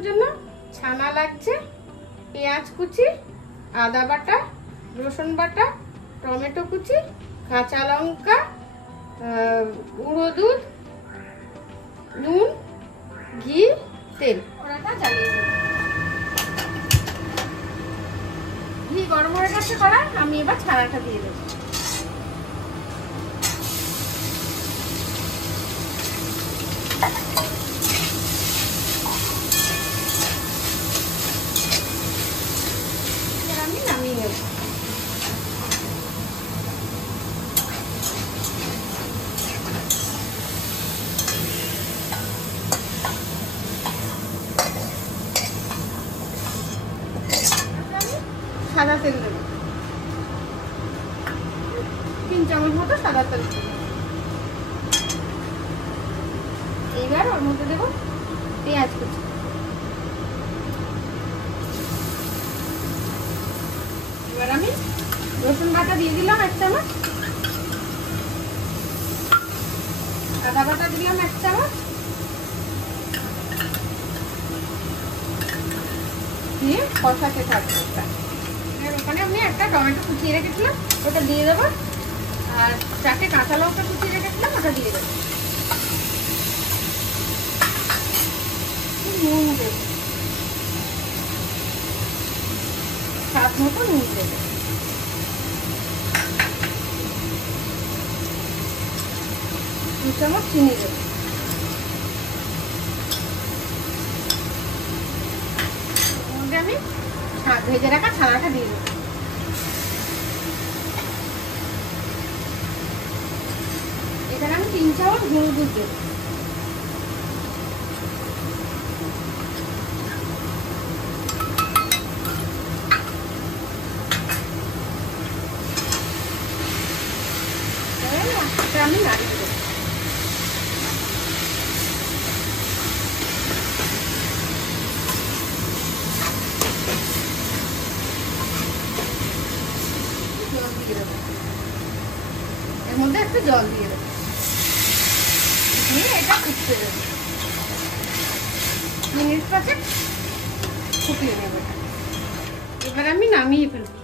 কষানোর জন্য ছানা লাগছে, পেঁয়াজ কুচি, আদা বাটা, রসুন বাটা, টমেটো কুচি, কাঁচা লঙ্কা, গুঁড়ো দুধ, নুন, ঘি, তেল। কড়াটা জ্বালিয়ে দেব। ঘি গরম হয়ে গেছে কড়াই, আমি এবার ছানাটা দিয়ে দেবো। আমি নামিয়ে নেব। সাদা তেল দেব, 3 চামচ মতো সাদা তেল দেব। এবার ওর মধ্যে দেব পেঁয়াজ কুচি, এবার আমি রসুন বাটা দিয়ে দিলাম 1 চামচ, আদা বাটা দিলাম 1 চামচ, দিয়ে কষাতে থাকবো। ওখানে আমি একটা টমেটো কুচিয়ে রেখেছিলাম, ওটা দিয়ে দেবো, আর 4টে কাঁচা লঙ্কা কুচিয়ে রেখেছিলাম, ওটা দিয়ে দেবো। নুন দেব, স্বাদ মতো নুন দেবো। দু চামচ চিনি দেবো। আমি ভেজে রাখা ছানাটা দিয়ে দেবো। এখানে আমি 3 চামচ গুঁড়ো দুধ দেবো। আমি নাড়িয়ে দেবো। এর মধ্যে একটু জল দিয়ে দেবো, দিয়ে এটা ফুটতে দেবো। মিনিট 5 ফুটিয়ে নেব। এবার আমি নামিয়ে ফেলবো।